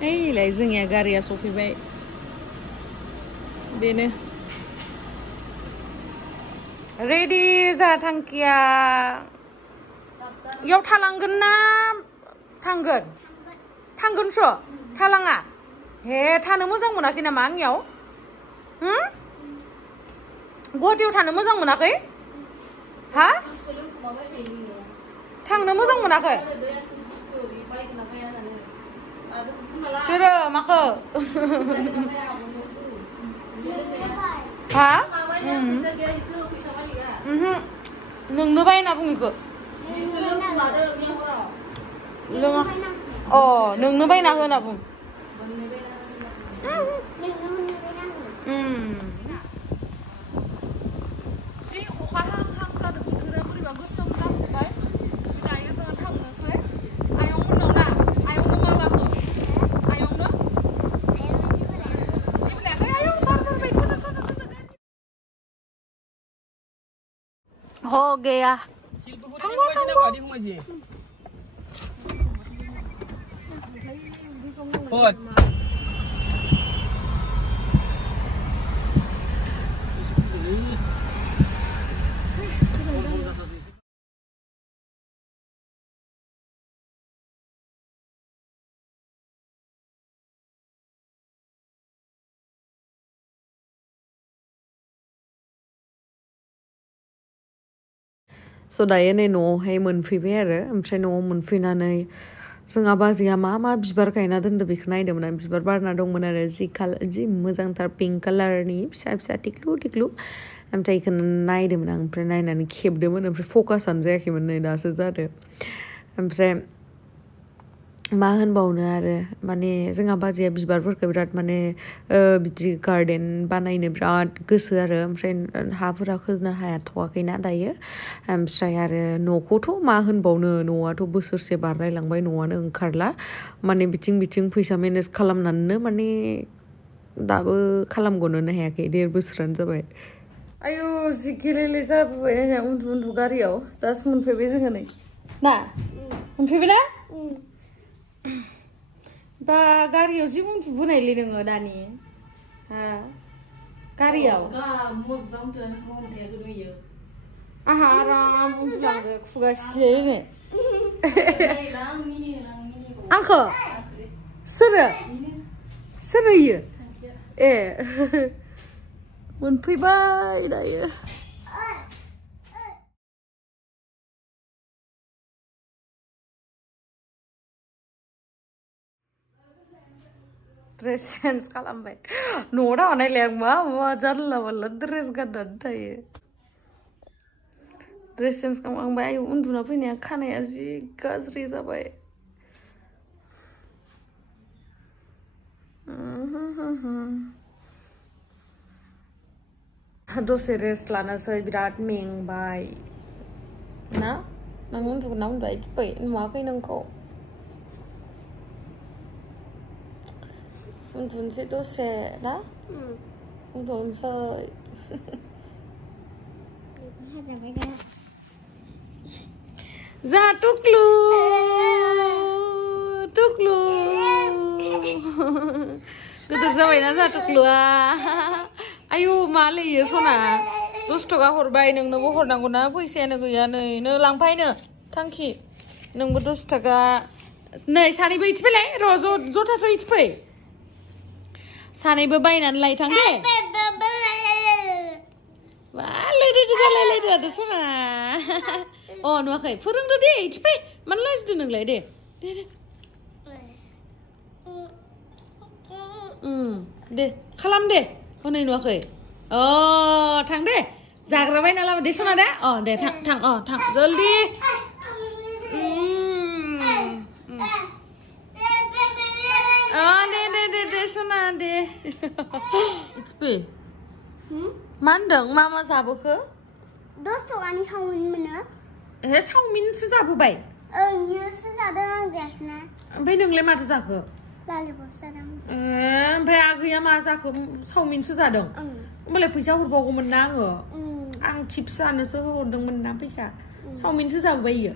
Nैलाय जोंनिया गारिया सफैबाय बेनो रेडि जा थांखिया याव थालांगोन ना थांगोन थांगोनस' थालाङा हे थानो मोजां मोनाखै नामा आंनियाव गुवाहाटीयाव थानो मोजां मोनाखै हा थांनो मोजां मोनाखै सोरो माखो हा नोंनो बायना बुङिखो लोङा अ नोंनो बायना हो होनना बुं अखा हां हां जादों बोथोरा बोरैबा गोसोम जाजोब्बाय दायो जोङो थांनोसै आयं मोननाव ना आयंनो मा लाखो आयंनो जेबोलायाखै आयं बार बारबाय हो गया So दायो नै न'आवहाय मोनफैबाय आरो ओमफ्राय न'आव मोनफैनानै जोंहा बाजैया मा मा बिबार गायना दोनदो बेखौ नायदोंमोन आं बिबार बारना दंमोन आरो जि मोजांथार पिंक कालारनि फिसा फिसा टिक्लु टिक्लु ओमफ्राय बेखौनो नायदोंमोन आं ओमफ्राय नायनानै खेबदोंमोन ओमफ्राय फकासानो जायाखैमोन नै दासो जादों ओमफ्राय मा होनबावनो आरो माने जोंहा बाजैया बिबारफोरखौ बिराद माने बिदि गार्डेन बानायनो बिराद गोसो आरो ओमफ्राय हाफोरा खोनो हाथ'वाखैना दायो ओमफ्राय आरो न'खौथ' मा होनबावनो न'आथ' बोसोरसे बारलायलांबाय न'आनो ओंखारला माने बिथिं फैसा मेनेज खालामनानैनो माने दाबो खालामग'नोनो हायाखै 1.5 बोसोरानो जाबाय आयु जि गेलेले जाबोबाय आंहा उन्दु गारियाव दासो मोनफैबाय जोङो नै ना मोनफैबाय ना बा गारियाव जि उन्दुबोनायलै नोङो दानि हा गारियाव आहा आराम उन्दुलांदो खुगा सिलायनो आंखो सोरो इयो ए मोनफैबाय दायो ड्रेस चेन्ज खालामबाय न'आव थाबा नायलाय आं मा जानला मानला ड्रेस गाननानै थायो ड्रेस चेन्ज खालामबाय आयु उन्दुना फैनाया खानाया जि गाज्रि जाबाय दसे रेस्ट लानोसै बिराद मेंबाय ना नों उन्दुगोन ना उन्दुआ इदि फै नुवाखै नोंखौ उन्दुनोसै दसे ना उन्दुनोसै जा टुक्लु गिदिर जाबायना जा टुक्लुआ आयु मा लैयो सना 10 टका हरबाय नोंनोबो हरनांगौ ना फैसायानो गैया नै नो लांफैनो थांखि नोंबो 10 टका नै सानैबो इदि फैलाय र' ज' थाथ' इदि फै सानैबो बायनानै लायथां दे वा लोदोदो जालायलायदो आरो सना अ नुवाखै फोरोंदो दे इदि फै मानो लाजिदो नोंलाय दे दे खालाम दे हनै नुवाखै अ थां दे जाग्रा बायना लाबो दे सना दे अ दे थां जल्दी दे सना दे इट्स पे मा होनदों मा जाबोखो 10 टकानि चाउमिन मोनो ए चाउमिनसो जाबोबाय इयोसो जादों आं जायाखैना ओमफ्राय नोंलाय माथो जाखो लालिपप जादों ओमफ्राय आगैया मा जाखो चाउमिनसो जादों होमबालाय फैसा हरबावगौमोन ना आं चिप्स जानोसो हरदोंमोन ना फैसा चाउमिनसो जाबोबाय इयो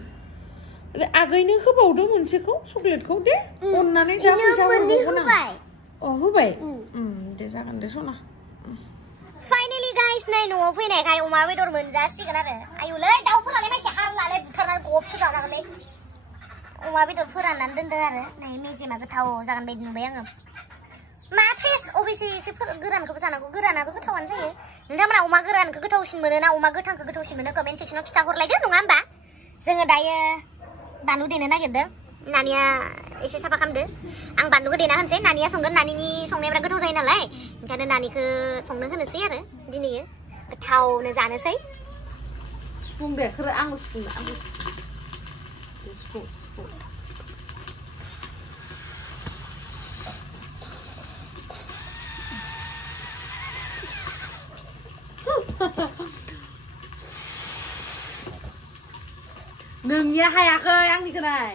आगैनो होबावदो मोनसेखौ चकलेटखौ दे अननानै दा फैसा हरबावगोन आं होबाय दे जागोन दे सना फाइनाली गाइस नै न'आव फैनायखाय अमा बेदर मोनजासिगोन आरो आयुलै दाउफोरालाय मानसि हारलालाय बुथारनानै गबसो जानांगोनलै अमा बेदर फोराननानै दोनदों आरो नै मेजेमा गोथाव जागोन बायदि नुबाय आङो मा फ्रेस अबेसे एसे गोरानखौबो जानांगौ गोरानाबो गोथावानो जायो नोंथांमोना अमा गोरानखौ गोथावसिन मोनो ना अमा गोथांखौ गोथावसिन मोनो कमेन्ट सेक्सनाव खिथाहरलायदो नङा होमबा जोङो दायो बानलु देनो नागिरदों नानिया एसे साफा खालामदो आं बानलुखौ देना होनोसै नानिया संगोन नानिनि संनाया बिराद गोथाव जायो नालाय ओंखायनो नानिखौ संनो होनोसै आरो दिनै गोथावनो जानोसै सुफुं दे आं सुफुं नोंनिया हायाखै आंनिखौलाय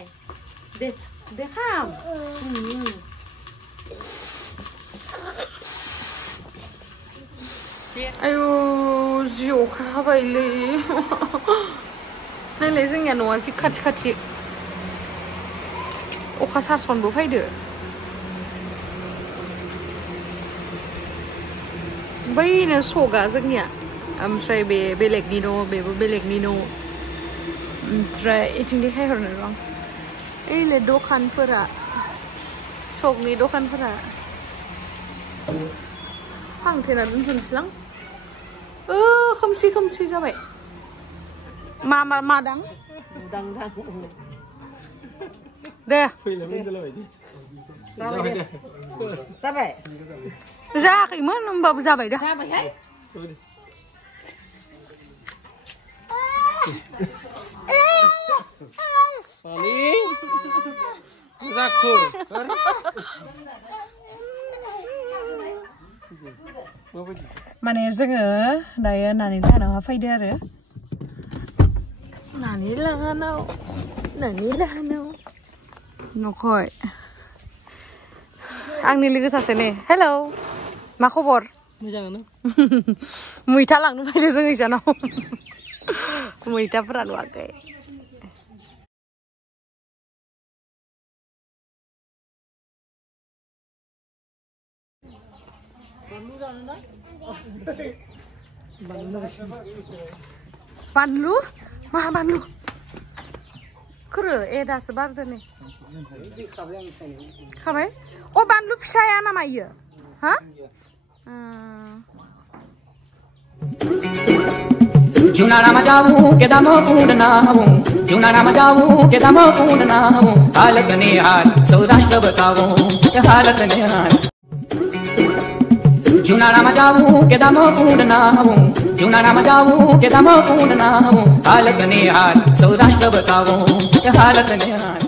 दे खाम आयु जि अखा हाबायलै नायलाय जोंनिया न'आ जि खाथि अखा सारसनबो फैदो बैनो सगा जोंनिया ओमफ्राय बे बेलेगनि न' बेबो बेलेगनि न' ओमफ्राय इथिं देखायहरनो र' ओइले दखानफोरा सकनि दखानफोरा फांथेना दोनथ'नोसैलां खोमसि जाबाय मा दां दे जाबाय जायाखैमोन होमबाबो जाबाय दा जाबायहाय जाखो माने जोङो दायो नानि लाहानावहा फैदो आरो नानि लाहानाव नखय आंनि लोगो सासे ने हेलौ मा खबर मोजाङानो मैथा लांनो फैदो जों इसानाव मैथाफोरा नुवाखै बानलु मा बानलु खोरो ए दासो बारदो नै खाबाय अ बानलु फिसाया नामा इयो हा जुनारा मजाऊ के दम पूर्णाऊ जुनारा मजाऊ के दम पूर्णाऊ हालत ने हाल सौराष्ट्र बताओ हालत ने हाल जुनारा मजाऊ के दम पूर्णाऊ जुनारा मजाऊ के दम पूर्णाऊ हालत ने हाल सौराष्ट्र बताओ हालत ने हाल